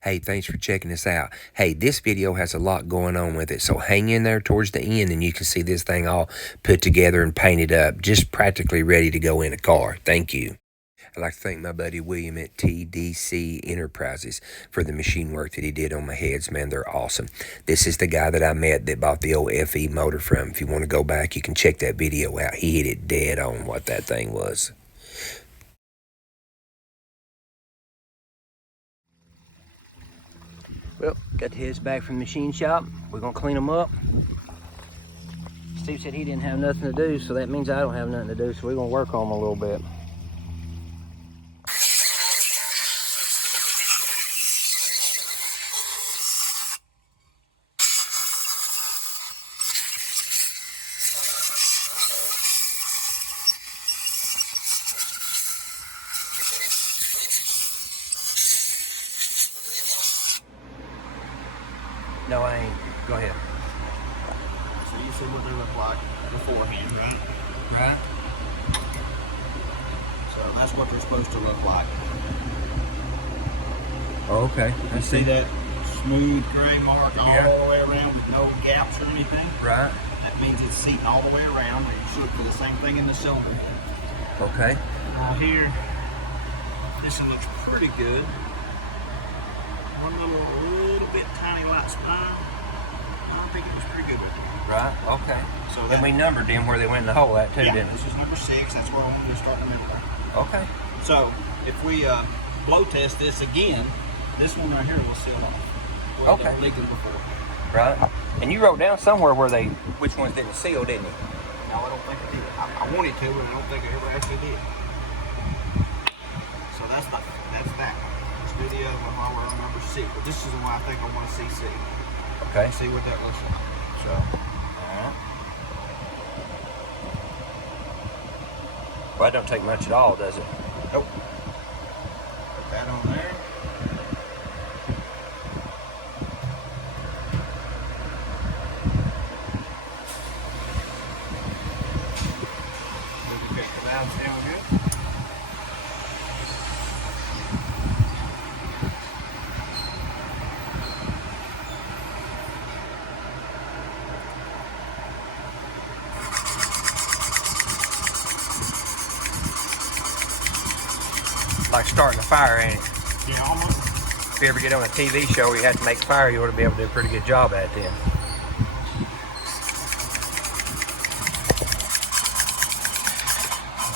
Hey, thanks for checking us out. Hey, this video has a lot going on with it, so hang in there towards the end and you can see this thing all put together and painted up, just practically ready to go in a car. Thank you. I'd like to thank my buddy William at TDC Enterprises for the machine work that he did on my heads. Man, they're awesome. This is the guy that I met that bought the old FE motor from. If you want to go back, you can check that video out. He hit it dead on what that thing was. Well, got the heads back from the machine shop. We're gonna clean them up. Steve said he didn't have nothing to do, so that means I don't have nothing to do, so we're gonna work on them a little bit. No, I ain't. Go ahead. So you see what they look like beforehand, right? Right. So that's what they're supposed to look like. Oh, okay. You see that smooth gray mark all the way around with no gaps or anything? Right. That means it's seating all the way around. And you should look for the same thing in the cylinder. Okay. Now here, this one looks pretty good. One little bit tiny light spine. I think it was pretty good with it. Right. Okay. So then we numbered them where they went in the hole at too, didn't we? This is number 6. That's where I'm going to start numbering. Okay. So if we blow test this again, this one right here will seal off. Where they were leaking before. Right. And you wrote down somewhere where which ones didn't seal, didn't you? No, I don't think it did. I wanted to, but I don't think it ever actually did. So that's that. This video of while we're on number 6, but this is the one I think I want to see. Okay. See what that looks like. So. Well, that don't take much at all, does it? Nope. Put that on there. We can get the valves down good. Like starting a fire, ain't it? Yeah, almost. If you ever get on a TV show where you have to make fire, you ought to be able to do a pretty good job at it then.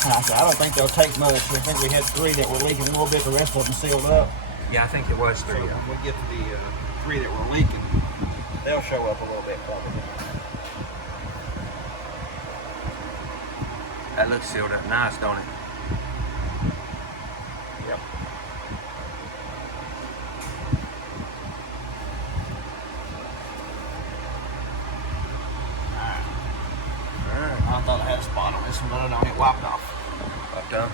I don't think they'll take much. I think we had 3 that were leaking a little bit. The rest of them sealed up. Yeah, I think it was 3. So when we get to the 3 that were leaking, they'll show up a little bit probably. That looks sealed up nice, don't it? Yep. Alright. I thought I had a spot on this one, but I don't. It wiped off. Wiped up.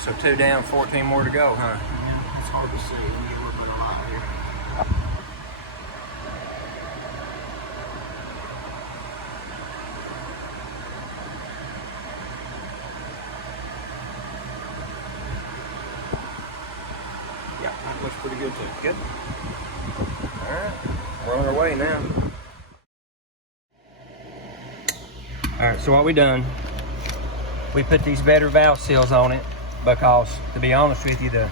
So 2 down, 14 more to go, huh? Yeah, it's hard to see. Let me get a little bit of light here. Yeah, that looks pretty good too. Good. Alright, we're on our way now. Alright, so what we done, we put these better valve seals on it because, to be honest with you, the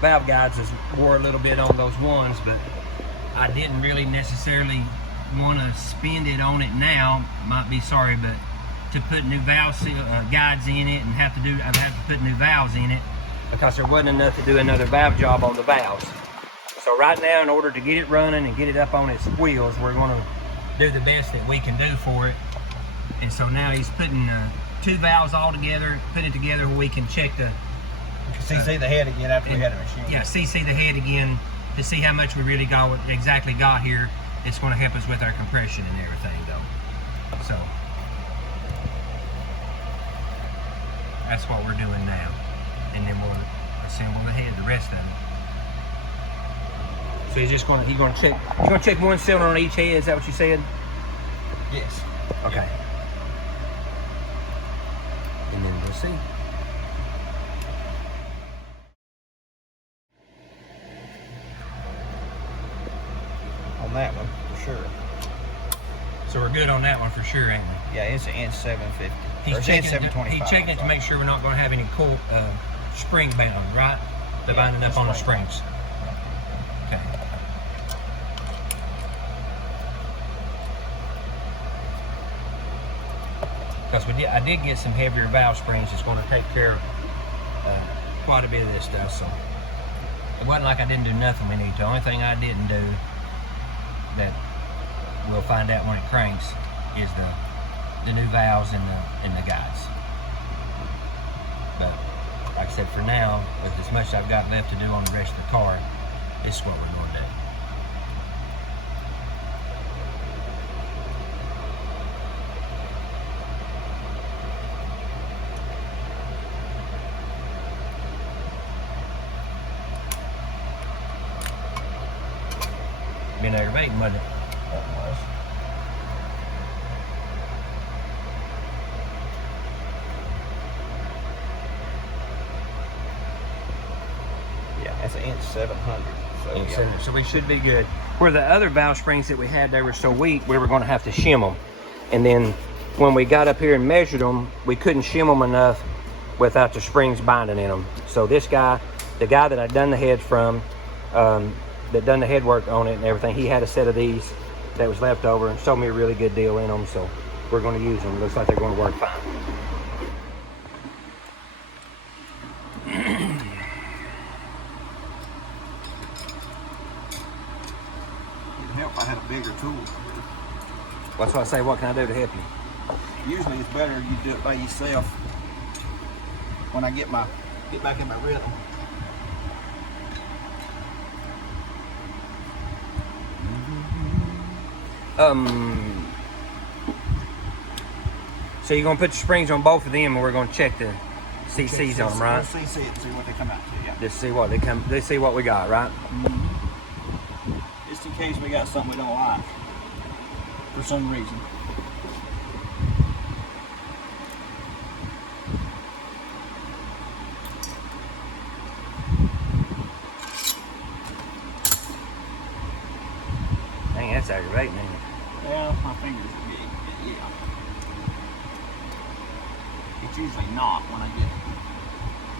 valve guides has wore a little bit on those ones, but I didn't really necessarily want to spend it on it now. Might be sorry, but to put new valve seal, guides in it and I'd have to put new valves in it because there wasn't enough to do another valve job on the valves. So right now, in order to get it running and get it up on its wheels, we're going to do the best that we can do for it. And so now he's putting 2 valves all together, put it together where we can check the CC the head again after we had a machine. Yeah, CC the head again to see how much we really exactly got here. It's going to help us with our compression and everything, though. So that's what we're doing now, and then we'll assemble the head, the rest of it. So he's going to check one cylinder on each head. Is that what you said? Yes. Okay. And then we'll see. on that one for sure. So we're good on that one for sure, ain't we? Yeah, it's an inch 750. He's Or checking, it's inch 725. he's checking it to make sure we're not going to have any cool spring bound, right? They're binding up on the springs. Okay. Because I did get some heavier valve springs that's going to take care of quite a bit of this stuff. So it wasn't like I didn't do nothing we need to. The only thing I didn't do that we'll find out when it cranks is the new valves and the guides. But like I said, for now, with as much as I've got left to do on the rest of the car, this is what we're going to do. Been aggravating, wasn't it? That was. Yeah, that's an inch 700. So, yeah. So we should be good. Where the other valve springs that we had, they were so weak, we were going to have to shim them. And then when we got up here and measured them, we couldn't shim them enough without the springs binding in them. So this guy, the guy that I'd done the heads from, that done the head work on it and everything, he had a set of these that was left over and sold me a really good deal in them. So we're going to use them. Looks like they're going to work fine. It'd help if I had a bigger tool. That's why I say, what can I do to help you? Usually it's better you do it by yourself when I get back in my rhythm. So you're gonna put the springs on both of them, and we're gonna check the CCs on them, right? We'll CC it and see what they come out to. Yeah. Just see what they come. They see what we got, right? Just in case we got something we don't like for some reason. Dang, that's aggravating, isn't it? Yeah, my fingers are big. Yeah. It's usually not when I get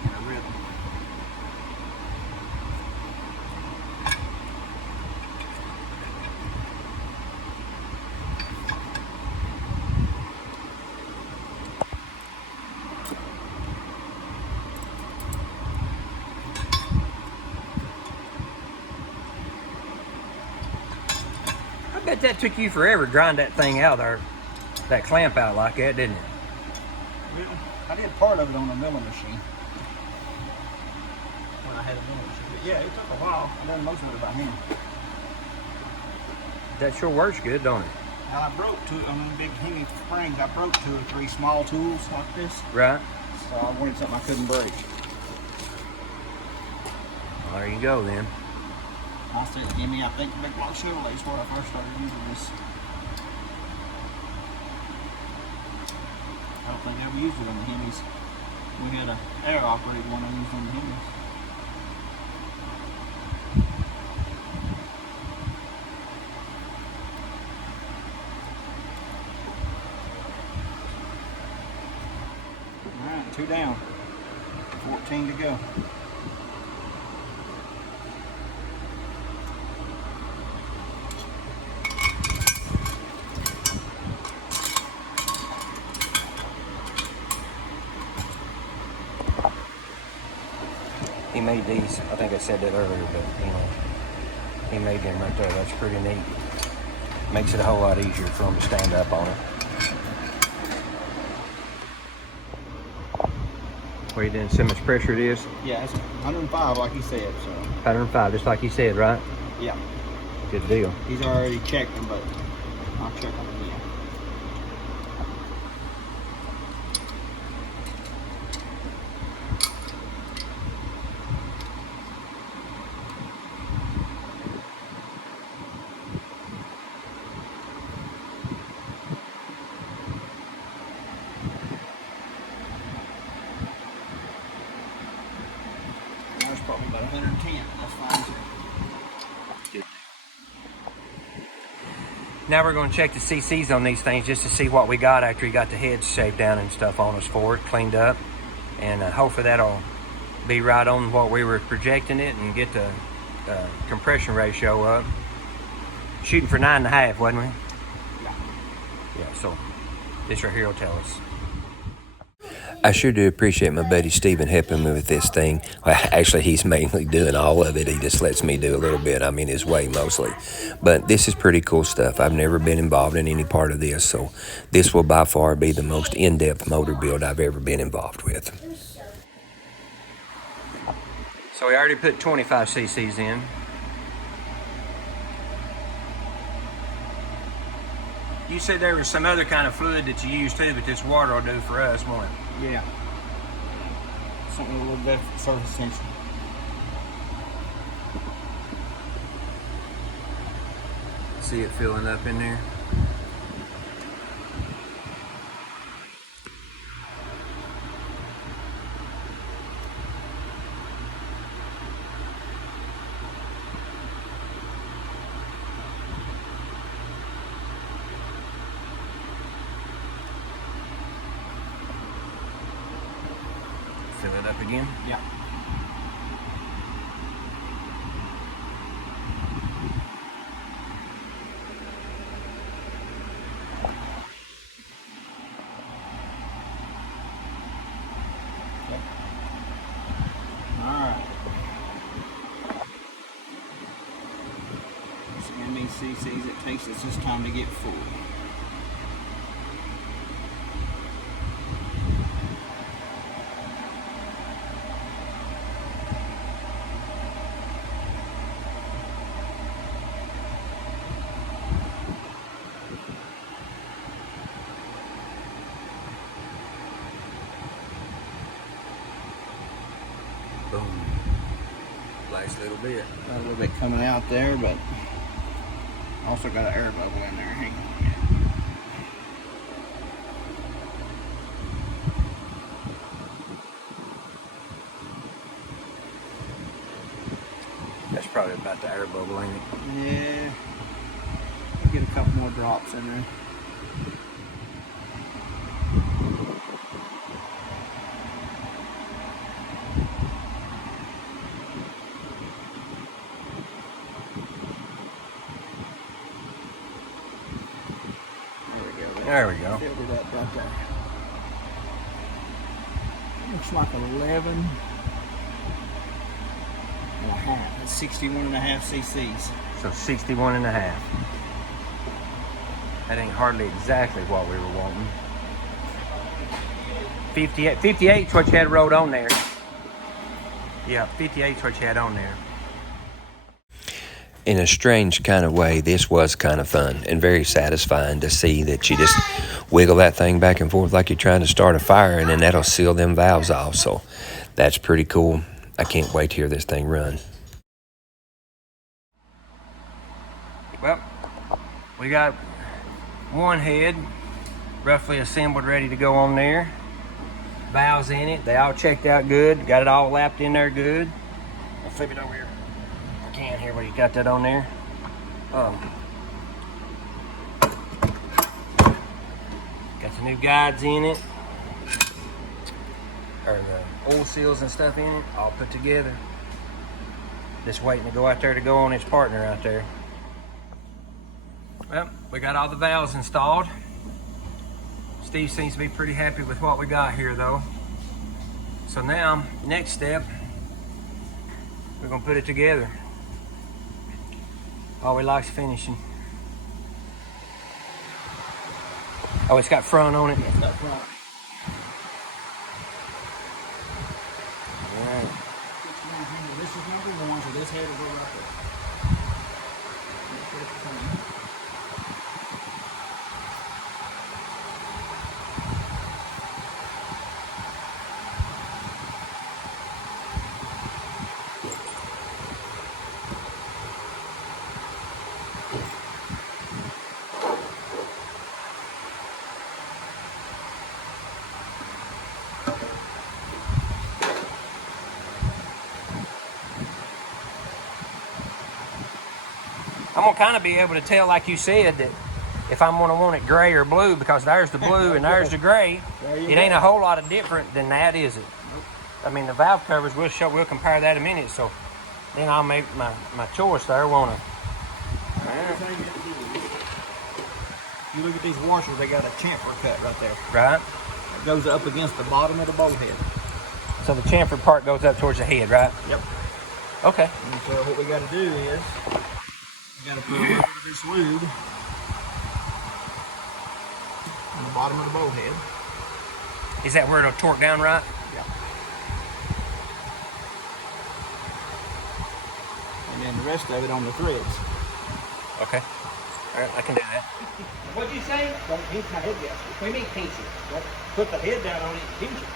in a rhythm. I bet that took you forever to grind that thing out there, that clamp out like that, didn't it? Really? I did part of it on a milling machine. When I had a milling machine. But yeah, it took a while. I done most of it by hand. That sure works good, don't it? Now I broke two on them big Hemi springs. I broke 2 or 3 small tools like this. Right. So I wanted something I couldn't break. Well, there you go then. I said, give me, I think Big Block Chevrolet's where I first started using this. I don't think I ever used it on the Hemis. We had an air operated one I used on the Hemis. Alright, 2 down. 14 to go. He made these, I think I said that earlier, but you know, he made them right there. That's pretty neat. Makes it a whole lot easier for him to stand up on it. What are you doing? See how much pressure it is? Yeah, it's 105 like he said, so. 105, just like he said, right? Yeah. Good deal. He's already checked them, but I'll check them again. That's probably about 110. That's fine. Good. Now we're going to check the CCs on these things just to see what we got after he got the heads shaved down and stuff on us for it, cleaned up. And hopefully that'll be right on what we were projecting it and get the compression ratio up. Shooting for 9.5, wasn't we? Yeah, so this right here will tell us. I sure do appreciate my buddy Steven helping me with this thing. Well, actually, he's mainly doing all of it. He just lets me do a little bit. I mean, his way mostly. But this is pretty cool stuff. I've never been involved in any part of this, so this will by far be the most in-depth motor build I've ever been involved with. So we already put 25 cc's in. You said there was some other kind of fluid that you use too, but this water will do for us, won't it? Yeah. Something a little bit surface tension. See it filling up in there. Fill it up again. Yeah. Alright. So how many cc's it takes us this time to get full? Boom. Last little bit. Got a little bit coming out there, but also got an air bubble in there. Hang on. That's probably about the air bubble, ain't it? Yeah. I'll get a couple more drops in there. There we go. Filled it up right there. Looks like 11 and a half. That's 61 and a half cc's. So 61 and a half. That ain't hardly exactly what we were wanting. 58 is what you had wrote on there. Yeah, 58 is what you had on there. In a strange kind of way, this was kind of fun and very satisfying to see that you just wiggle that thing back and forth like you're trying to start a fire, and then that'll seal them valves off. So that's pretty cool. I can't wait to hear this thing run. Well, we got one head roughly assembled, ready to go on there. Valves in it. They all checked out good. Got it all lapped in there good. I'll flip it over here. I can here where you got that on there. Got the new guides in it. Or the oil seals and stuff in it, all put together. Just waiting to go out there to go on its partner out there. Well, we got all the valves installed. Steve seems to be pretty happy with what we got here though. So now, next step, we're gonna put it together. All we like is finishing. Oh, it's got front on it? It's got front. All right. This is number one, so this head will go right there. Put it between. I'm gonna kind of be able to tell, like you said, that if I'm gonna want it gray or blue, because there's the blue and there's the gray, it ain't a whole lot of different than that, is it? I mean, the valve covers, we'll compare that in a minute, so then I'll make my choice there, won't I? You look at these washers, they got a chamfer cut right there. Right? It goes up against the bottom of the bolt head. So the chamfer part goes up towards the head, right? Yep. Okay. And so what we got to do is, we got to put a little bit of this lube on the bottom of the bolt head. Is that where it'll torque down right? Yeah. And then the rest of it on the threads. Okay. All right, I can do that. What'd you say? Don't pinch my head yet. What do you mean pinch it? Don't put the head down on it and pinch it.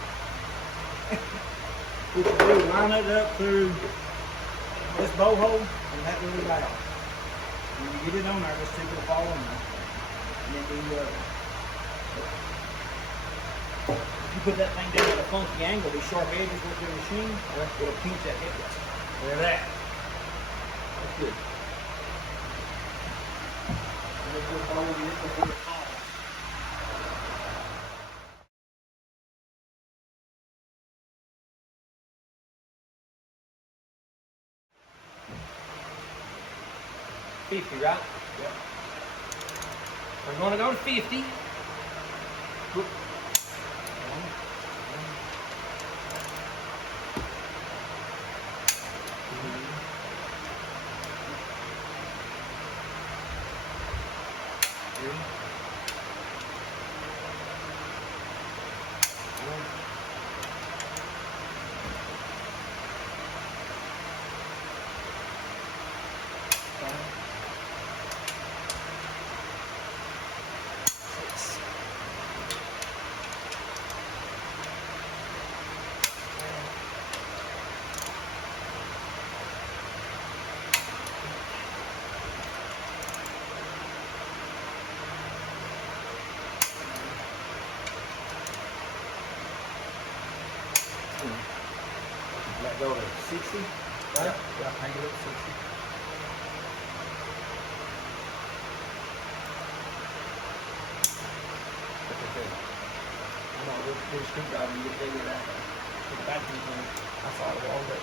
What you do, line it up through this bow hole and that little valve. When you get it on there, this tip will fall on there. And then do the other. If you put that thing down at a funky angle, these sharp edges with the machine, it'll pinch that head rest. Look at that. That's good. And then we'll follow this before it falls. Right? Yep. We're going to go to 50. Whoop. Let go to 60, right? Yeah, hang it up to 60. Okay. I'm gonna do a screwdriver and get bigger that. Put the battery in. I saw it all day.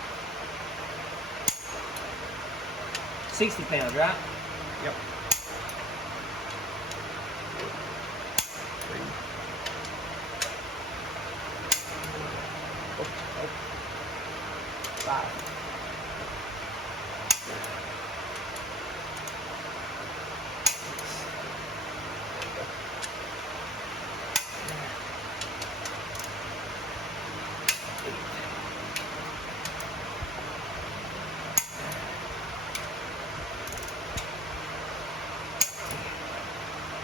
60 pounds, right? Yep. 5.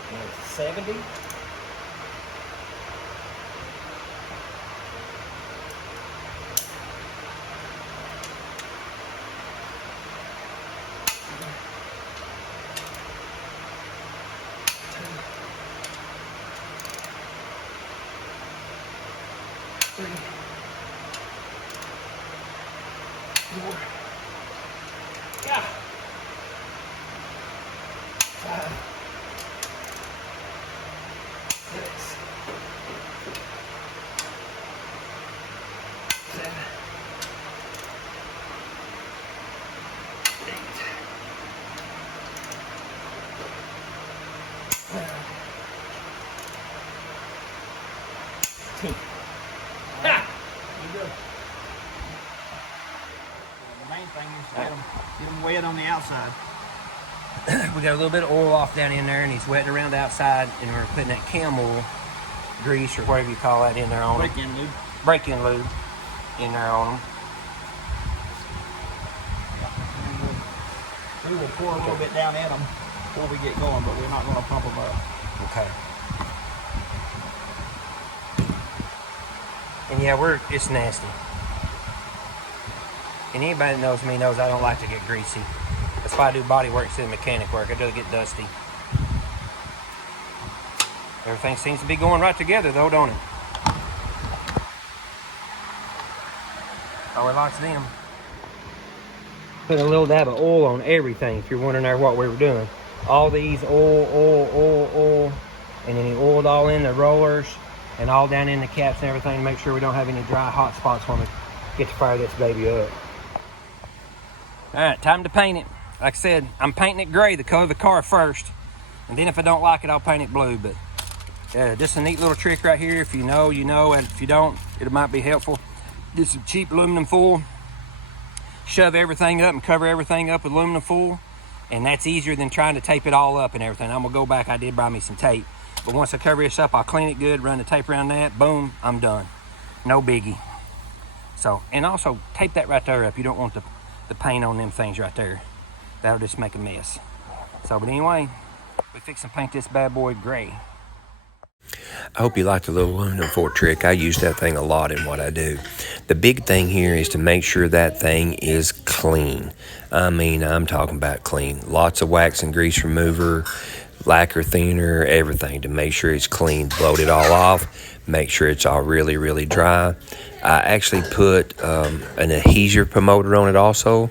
And it's 70. Yeah. 5, 6, 7, 8, 9, 10. Ah! You go. The main thing is to get them wet on the outside. We got a little bit of oil off down in there, and he's wetting around the outside, and we're putting that camel grease or whatever you call that in there on them. Break-in lube. Break-in lube in there on them. We will pour a little bit down in them before we get going, but we're not going to pump them up. Okay. And yeah, it's nasty. And anybody that knows me knows I don't like to get greasy. That's why I do body work instead of mechanic work. I do get dusty. Everything seems to be going right together though, don't it? Oh, it likes them. Put a little dab of oil on everything if you're wondering there what we were doing. all these oil, and then he oiled all in the rollers and all down in the caps and everything to make sure we don't have any dry hot spots when we get to fire this baby up. All right, time to paint it. Like I said, I'm painting it gray, the color of the car first, and then if I don't like it, I'll paint it blue. But just a neat little trick right here. If you know, you know, and if you don't, it might be helpful. Get some cheap aluminum foil, shove everything up and cover everything up with aluminum foil, and that's easier than trying to tape it all up and everything. I'm gonna go back, I did buy me some tape, but once I cover this up, I'll clean it good, run the tape around that, boom, I'm done. No biggie. So, and also tape that right there up. You don't want the paint on them things right there. That'll just make a mess. So, but anyway, we fix and paint this bad boy gray. I hope you liked the little aluminum foil trick. I use that thing a lot in what I do. The big thing here is to make sure that thing is clean. I mean, I'm talking about clean. Lots of wax and grease remover, lacquer thinner, everything to make sure it's clean. Blowed it all off. Make sure it's all really, really dry. I actually put an adhesive promoter on it also.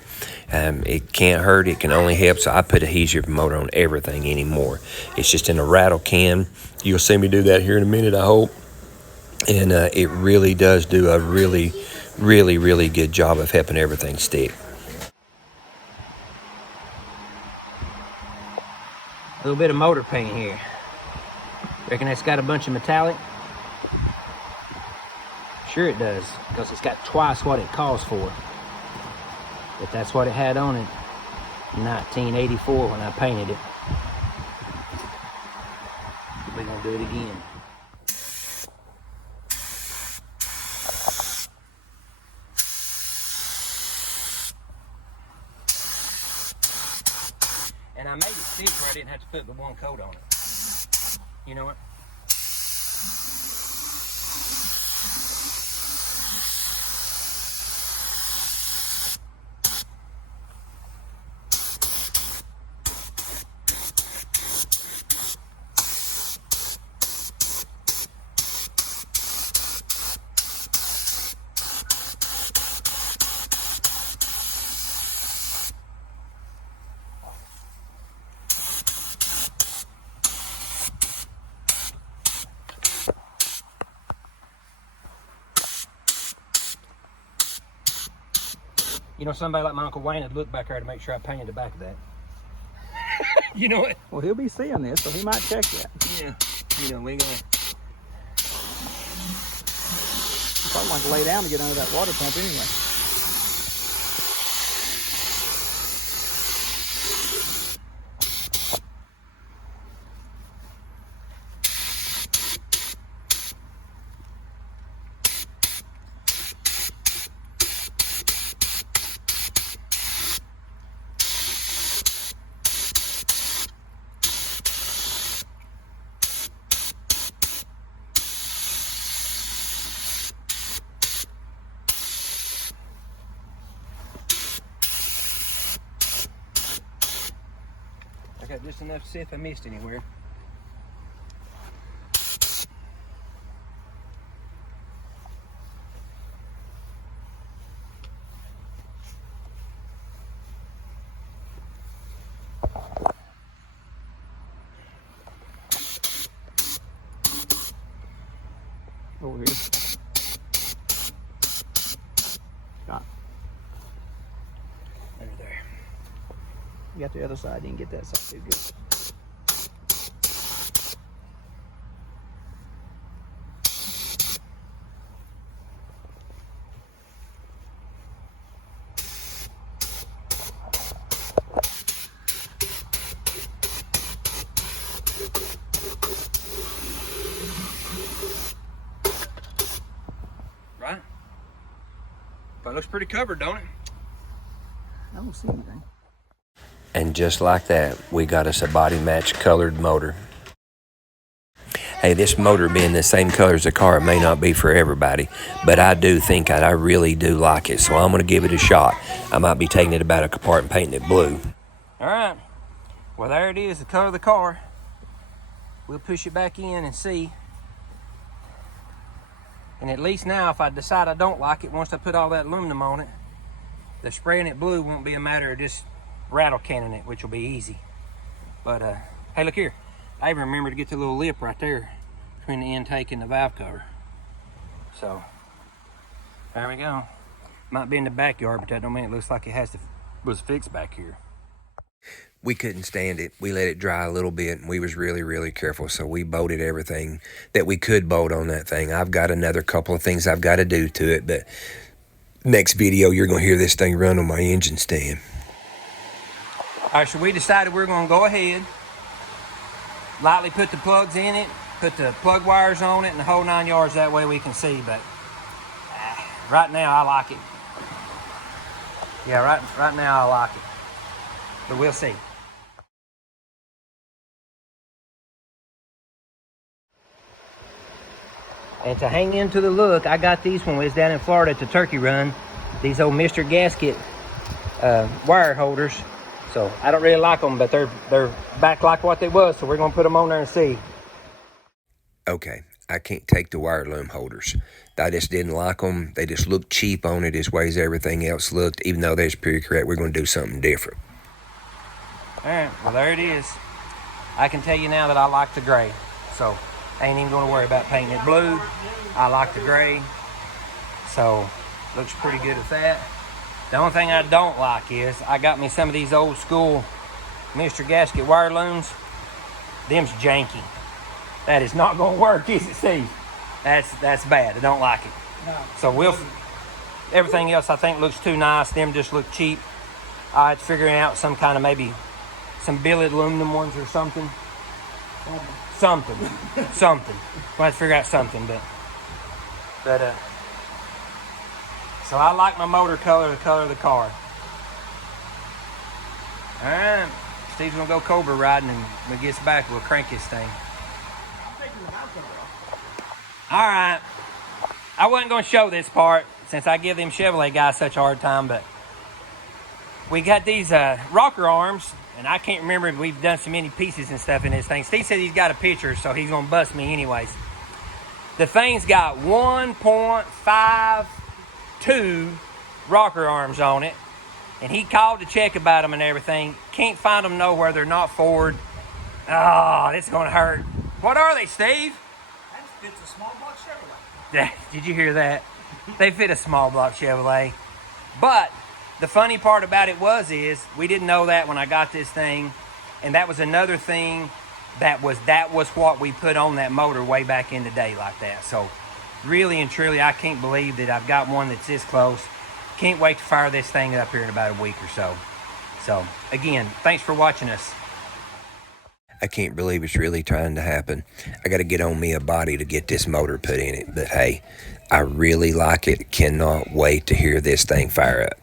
It can't hurt, it can only help, so I put adhesive promoter on everything anymore. It's just in a rattle can. You'll see me do that here in a minute, I hope. And it really does do a really, really, really good job of helping everything stick. A little bit of motor paint here. Reckon it's got a bunch of metallic? Sure it does, because it's got twice what it calls for. But that's what it had on it in 1984 when I painted it. We're gonna do it again. And I made it stick where I didn't have to put the one coat on it. You know what? You know, somebody like my Uncle Wayne would look back there to make sure I painted the back of that. You know what? Well, he'll be seeing this, so he might check that. Yeah. You know, we gonna... He'd probably want to lay down to get under that water pump anyway. I got just enough to see if I missed anywhere. Over here. Got. Under there. You got the other side, you can get that side too good. Right? But it looks pretty covered, don't it? I don't see anything. And just like that, we got us a body match colored motor. Hey, this motor being the same color as the car may not be for everybody, but I do think I really do like it, so I'm going to give it a shot. I might be taking it about apart and painting it blue. All right. Well, there it is, the color of the car. We'll push it back in and see. And at least now, if I decide I don't like it, once I put all that aluminum on it, the spraying it blue won't be a matter of just rattle canning it, which will be easy. But hey, look here. I even remember to get the little lip right there between the intake and the valve cover. So there we go. Might be in the backyard, but that don't mean it looks like it was fixed back here. We couldn't stand it. We let it dry a little bit, and we was really, really careful. So we bolted everything that we could bolt on that thing. I've got another couple of things I've got to do to it, but next video, you're going to hear this thing run on my engine stand. All right, so we decided we're going to go ahead, lightly put the plugs in it, put the plug wires on it, and the whole 9 yards. That way we can see. But right now, I like it. Yeah, right now, I like it. But we'll see. And to hang into the look, I got these when we was down in Florida at the turkey run. These old Mr. Gasket wire holders. So I don't really like them, but they're back like what they was. So we're gonna put them on there and see. Okay, I can't take the wire loom holders. I just didn't like them. They just looked cheap on it as way as everything else looked. Even though they're pretty correct, we're gonna do something different. All right, well there it is. I can tell you now that I like the gray. So I ain't even gonna worry about painting it blue. I like the gray. So looks pretty good at that. The only thing I don't like is I got me some of these old school Mr. Gasket wire looms. Them's janky. That is not gonna work, is it, Steve? That's bad. I don't like it. No. So everything else I think looks too nice. Them just look cheap. It's figuring out some kind of maybe some billet aluminum ones or something. Something. We'll have to figure out something, but so I like my motor color, the color of the car. All right, Steve's gonna go Cobra riding, and when he gets back, we'll crank this thing. All right, I wasn't gonna show this part since I give them Chevrolet guys such a hard time, but we got these rocker arms, and I can't remember if we've done so many pieces and stuff in this thing. Steve said he's got a picture, so he's gonna bust me anyways. The thing's got 1.52 rocker arms on it, and he called to check about them and everything. Can't find them nowhere. They're not forward. Oh, this is gonna hurt. What are they, Steve? That fits a small block Chevrolet. Did you hear that? They fit a small block Chevrolet. But the funny part about it is we didn't know that when I got this thing, and that was another thing that was what we put on that motor way back in the day like that. So really and truly, I can't believe that I've got one that's this close. Can't wait to fire this thing up here in about a week or so. So again, thanks for watching us. I can't believe it's really trying to happen. I got to get on me a body to get this motor put in it. But hey, I really like it. Cannot wait to hear this thing fire up.